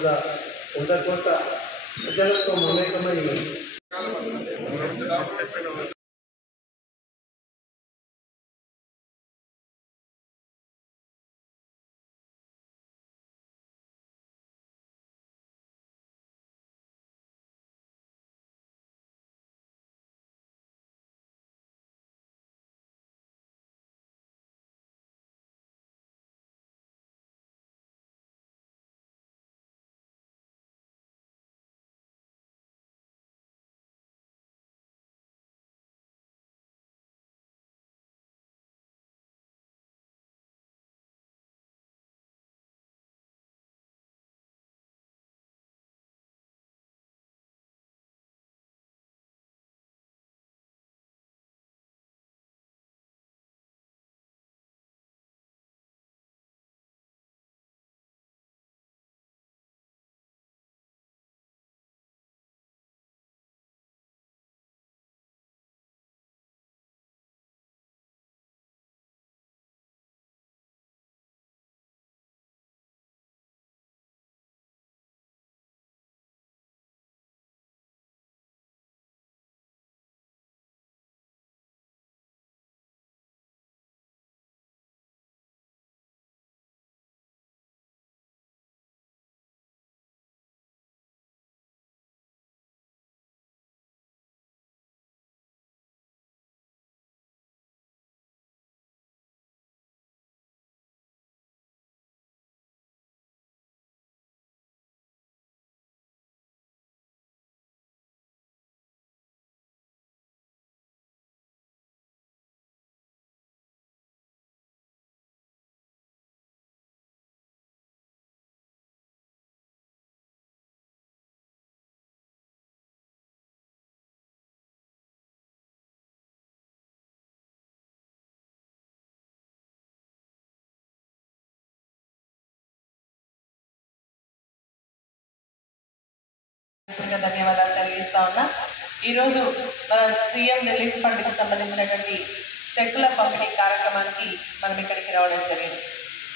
సందర్భంగా ఉండకోట ప్రజలతో మమేకమై ధన్యవాదాలు తెలియజేస్తా ఉన్నా. ఈరోజు సీఎం రిలీఫ్ ఫండ్కి సంబంధించినటువంటి చెక్కుల పంపిణీ కార్యక్రమానికి మనం ఇక్కడికి రావడం జరిగింది.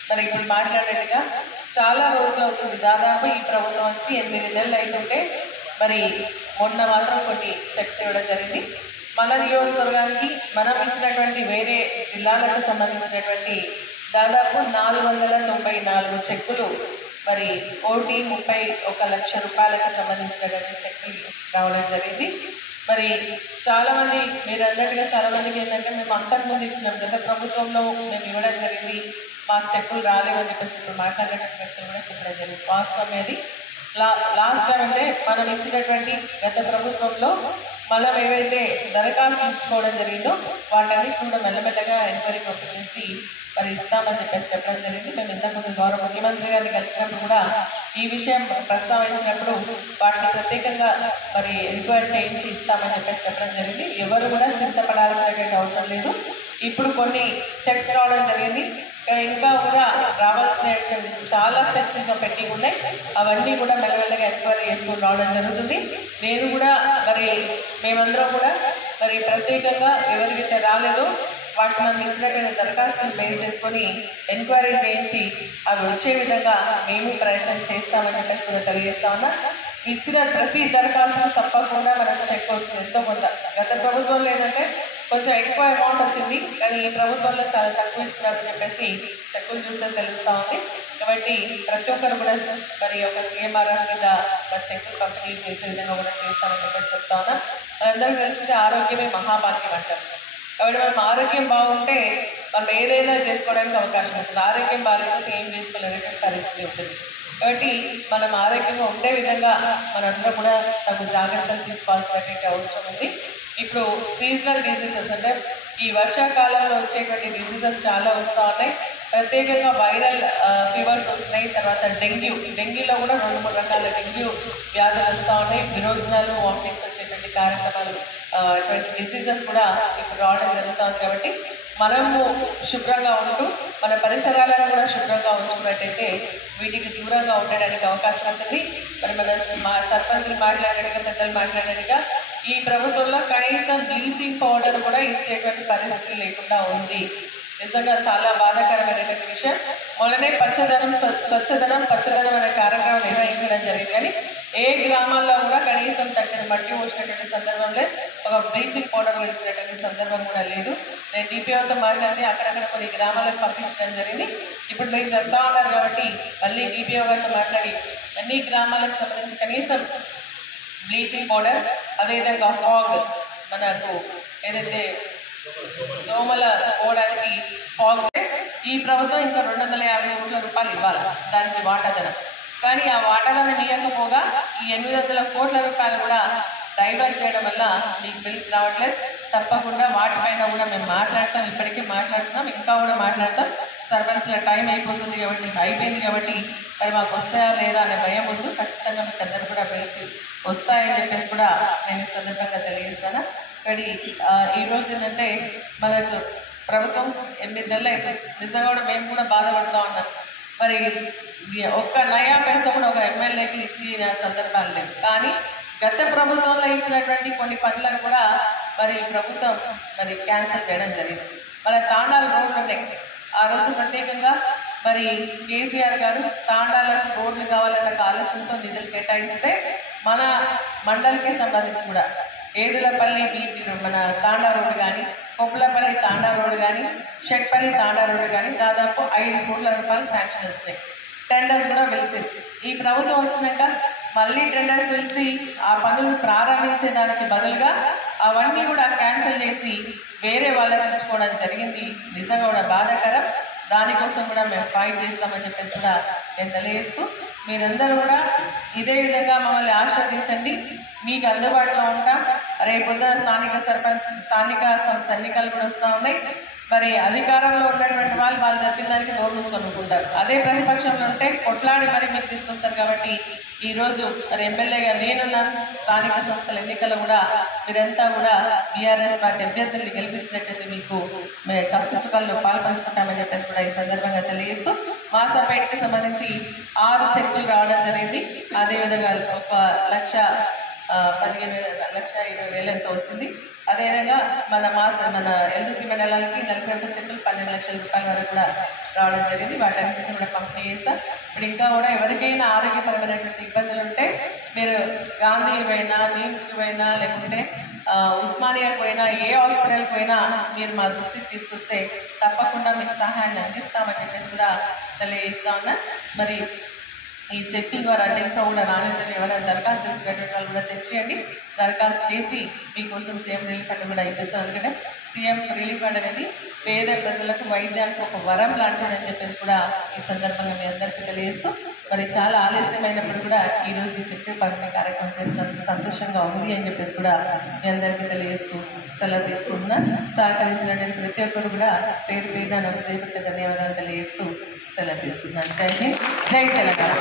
మరి ఇప్పుడు మాట్లాడినట్టుగా చాలా రోజులు అవుతుంది, దాదాపు ఈ ప్రభుత్వం వచ్చి 8 నెలలు అవుతుంటే మరి మొన్న మాత్రం కొన్ని చెక్స్ ఇవ్వడం జరిగింది. మన నియోజకవర్గానికి మనం ఇచ్చినటువంటి వేరే జిల్లాలకు సంబంధించినటువంటి దాదాపు 494 చెక్కులు మరి 1,31 లక్ష రూపాయలకు సంబంధించినటువంటి చెక్కులు రావడం జరిగింది. మరి చాలామంది మీరు అన్నట్టుగా చాలామందికి ఏంటంటే మేము అంతకుముందు ఇచ్చినాం, గత ప్రభుత్వంలో మేము ఇవ్వడం జరిగింది, మాకు చెక్కులు రాలేవని చెప్పేసి ఇప్పుడు మాట్లాడేటువంటి వ్యక్తులు కూడా చెప్పడం జరిగింది. వాస్తవం అది లాస్ట్ టైం అంటే మనం ఇచ్చినటువంటి గత ప్రభుత్వంలో మనం ఏవైతే దరఖాస్తులు ఇచ్చుకోవడం జరిగిందో వాటన్నిటి కూడా మెల్లమెల్లగా ఎంక్వైరీ పంపించేసి మరి ఇస్తామని చెప్పేసి చెప్పడం జరిగింది. మేము ఇంతకుముందు గౌరవ ముఖ్యమంత్రి గారిని కలిసినప్పుడు కూడా ఈ విషయం ప్రస్తావించినప్పుడు వాటిని ప్రత్యేకంగా మరి ఎంక్వైరీ చేయించి ఇస్తామని చెప్పేసి చెప్పడం జరిగింది. ఎవరు కూడా చింతపడాల్సినటువంటి అవసరం లేదు. ఇప్పుడు కొన్ని చెక్స్ రావడం జరిగింది, ఇంకా కూడా రావాల్సినటువంటి చాలా చెక్స్ ఇంకా పెండింగ్ ఉన్నాయి. అవన్నీ కూడా మెల్లమెల్లగా ఎంక్వైరీ చేసుకుని రావడం జరుగుతుంది. నేను కూడా మరి మేమందరం కూడా మరి ప్రత్యేకంగా ఎవరికైతే రాలేదో వాటి మనం ఇచ్చినటువంటి దరఖాస్తులు బేస్ చేసుకొని ఎంక్వైరీ చేయించి అవి వచ్చే విధంగా మేము ప్రయత్నం చేస్తామని చెప్పేసి కూడా తెలియజేస్తా ఉన్నా. ఇచ్చిన ప్రతి దరఖాస్తు తప్పకుండా మనకు చెక్ వస్తుంది ఎంతో కొంత. గత ప్రభుత్వంలో ఏంటంటే కొంచెం ఎక్కువ అమౌంట్ వచ్చింది, కానీ ఈ ప్రభుత్వంలో చాలా తక్కువ ఇస్తున్నారని చెప్పేసి చెక్కులు చూస్తే తెలుస్తూ ఉంది. కాబట్టి ప్రతి ఒక్కరు కూడా మరి ఒక సీఎంఆర్ఎఫ్ కింద చెక్కులు పంపిణీ చేసే విధంగా కూడా చేస్తామని చెప్పేసి చెప్తా ఉన్నా. మనందరికీ తెలిసిందే ఆరోగ్యమే మహాభాగ్యం అంటారు. కాబట్టి మనం ఆరోగ్యం బాగుంటే మనం ఏదైనా చేసుకోవడానికి అవకాశం ఉంటుంది. ఆరోగ్యం బాగాలేకపోతే ఏం చేసుకోలేనటువంటి పరిస్థితి ఉంటుంది. కాబట్టి మనం ఆరోగ్యంగా ఉండే విధంగా మనందరం కూడా తగు జాగ్రత్తలు తీసుకోవాల్సినటువంటి అవసరం ఉంది. ఇప్పుడు సీజనల్ డిసీజెస్ అంటే ఈ వర్షాకాలంలో వచ్చేటువంటి డిసీజెస్ చాలా వస్తూ ఉన్నాయి. ప్రత్యేకంగా వైరల్ ఫీవర్స్ వస్తున్నాయి. తర్వాత డెంగ్యూలో కూడా 2-3 రకాల డెంగ్యూ వ్యాధులు వస్తూ ఉన్నాయి. విరోజనాలు, వామిటింగ్స్ వచ్చేటువంటి కార్యక్రమాలు ఇటువంటి డిసీజెస్ కూడా ఇప్పుడు రావడం జరుగుతుంది. కాబట్టి మనము శుభ్రంగా ఉంటూ మన పరిసరాలను కూడా శుభ్రంగా ఉంచుకున్నట్టయితే వీటికి దూరంగా ఉండడానికి అవకాశం ఉంటుంది. మరి మా సర్పంచులు మాట్లాడినట్టుగా, పెద్దలు మాట్లాడినట్టుగా ఈ ప్రభుత్వంలో కనీసం బ్లీచింగ్ పౌడర్ కూడా ఇచ్చేటువంటి పరిస్థితి లేకుండా ఉంది. నిజంగా చాలా బాధాకరమైనటువంటి విషయం. మొన్ననే స్వచ్ఛదనం పచ్చదనం అనే కార్యక్రమం నిర్వహించడం జరిగింది. కానీ ఏ గ్రామాల్లో కూడా కనీసం తగ్గని మట్టి పోసినటువంటి సందర్భం లేదు, ఒక బ్లీచింగ్ పౌడర్ వేసినటువంటి సందర్భం కూడా లేదు. నేను డిపిఓతో మాట్లాడితే అక్కడక్కడ కొన్ని గ్రామాలకు పంపించడం జరిగింది. ఇప్పుడు మీరు చెప్తా ఉన్నారు కాబట్టి మళ్ళీ డిపిఓ గారితో మాట్లాడి అన్ని గ్రామాలకు సంబంధించి కనీసం బ్లీచింగ్ పౌడర్, అదేవిధంగా ఫాగ్, మనకు ఏదైతే దోమల పోవడానికి ఫాగ్, ఈ ప్రభుత్వం ఇంకా 250 కోట్ల రూపాయలు ఇవ్వాలి దానికి వాటాదనం. కానీ ఆ వాటాదనం ఇవ్వకపోగా ఈ 800 కోట్ల రూపాయలు కూడా డైవర్ట్ చేయడం వల్ల మీకు బిల్స్ రావట్లేదు. తప్పకుండా వాటిపైన కూడా మేము మాట్లాడతాం, ఇప్పటికే మాట్లాడుతున్నాం, ఇంకా కూడా మాట్లాడతాం. సర్పంచ్ల టైం అయిపోయింది కాబట్టి మరి మాకు వస్తాయా లేదా అనే భయం ఉంది. ఖచ్చితంగా మీకు అందరూ కూడా బిల్స్ వస్తాయని చెప్పేసి కూడా నేను ఈ సందర్భంగా తెలియజేస్తాను. కానీ ఈరోజు ఏంటంటే మనకు ప్రభుత్వం 8 నెలలు అయిపోయింది. నిజంగా కూడా మేము కూడా బాధపడుతూ ఉన్నాం. మరి ఒక్క నయా పైసా కూడా ఒక ఎమ్మెల్యేకి ఇచ్చిన సందర్భాలు లేవు. కానీ గత ప్రభుత్వంలో ఇచ్చినటువంటి కొన్ని పనులను కూడా మరి ప్రభుత్వం మరి క్యాన్సిల్ చేయడం జరిగింది. మన తాండాల రోడ్లు ఉన్నాయి. ఆ రోజు ప్రత్యేకంగా మరి కేసీఆర్ గారు తాండాలకు రోడ్లు కావాలన్న ఆలోచనతో నిధులు కేటాయిస్తే మన మండలికి సంబంధించి కూడా ఏదులపల్లి మన తాండా రోడ్డు కానీ, కొప్పులపల్లి తాండా రోడ్డు కానీ, షెట్పల్లి తాండా రోడ్డు కానీ దాదాపు 5 కోట్ల రూపాయలు శాంక్షన్ వచ్చినాయి. టెండర్స్ కూడా పిలిచింది. ఈ ప్రభుత్వం వచ్చినాక మళ్ళీ టెండర్స్ పిలిచి ఆ పనులు ప్రారంభించేదానికి బదులుగా అవన్నీ కూడా క్యాన్సిల్ చేసి వేరే వాళ్ళకి ఇచ్చుకోవడం జరిగింది. నిజంగా కూడా బాధాకరం. దానికోసం కూడా మేము ఫైట్ చేస్తామని చెప్పేసి కూడా నేను తెలియజేస్తూ, మీరందరూ కూడా ఇదే విధంగా మమ్మల్ని ఆశీర్వదించండి. మీకు అందుబాటులో ఉంటాం. రేపొద్దున స్థానిక సంస్థ ఎన్నికలు కూడా వస్తూ ఉన్నాయి. మరి అధికారంలో ఉన్నటువంటి వాళ్ళు చెప్పిన దానికి నోరు మూసుకొనుకుంటారు. అదే ప్రతిపక్షంలో ఉంటే కొట్లాడి మరి మీకు తీసుకొస్తారు. కాబట్టి ఈరోజు మరి ఎమ్మెల్యేగా నేనున్నాను. స్థానిక సంస్థల ఎన్నికల్లో కూడా మీరంతా కూడా బీఆర్ఎస్ పార్టీ అభ్యర్థుల్ని గెలిపించినట్లయితే మీకు మేము కష్ట సుఖాల్లో పాల్పంచుకుంటామని చెప్పేసి కూడా ఈ సందర్భంగా తెలియజేస్తూ, మాసాపేటకి సంబంధించి 6 చెక్కులు రావడం జరిగింది. అదేవిధంగా 1,15,20,000 ఎంతో వచ్చింది. అదేవిధంగా మన ఎల్దుర్తి మండలానికి 41 చెక్కులు 12 లక్షల రూపాయల వరకు కూడా రావడం జరిగింది. వాటన్నింటినీ కూడా పంపిణీ చేస్తాం. ఇప్పుడు ఇంకా కూడా ఎవరికైనా ఆరోగ్యపరమైనటువంటి ఇబ్బందులు ఉంటే మీరు గాంధీకి పోయినా, నిమ్స్కి పోయినా, లేకుంటే ఉస్మానియాకి పోయినా, ఏ హాస్పిటల్కి పోయినా మీరు మా దృష్టికి తీసుకొస్తే తప్పకుండా మీకు సహాయాన్ని అందిస్తామని చెప్పేసి కూడా తెలియజేస్తా ఉన్నా. మరి ఈ చెక్కుల ద్వారా ఇంకా కూడా నాణ్యతను ఎవరైనా దరఖాస్తు చేసుకునేటువంటి వాళ్ళు కూడా తెచ్చేయండి. దరఖాస్తు చేసి మీకోసం సీఎం రిలీఫ్ ఫండ్ కూడా ఇప్పిస్తాం. ఎందుకంటే సీఎం రిలీఫ్ ఫండ్ అనేది పేద ప్రజలకు వైద్యానికి ఒక వరం లాంటిదని చెప్పేసి కూడా ఈ సందర్భంగా మీ అందరికీ తెలియజేస్తూ, మరి చాలా ఆలస్యమైనప్పుడు కూడా ఈరోజు ఈ చెట్టు పంపిణీ కార్యక్రమం చేసినందుకు సంతోషంగా ఉంది అని చెప్పేసి కూడా మీ అందరికీ తెలియజేస్తూ సెలవు తీసుకుంటున్నా. సహకరించినటువంటి ప్రతి ఒక్కరు కూడా పేరు పేరున నాకు ధన్యవాదాలు తెలియజేస్తూ సెలవు తీసుకున్నాను. జై హింద్, జై తెలంగాణ.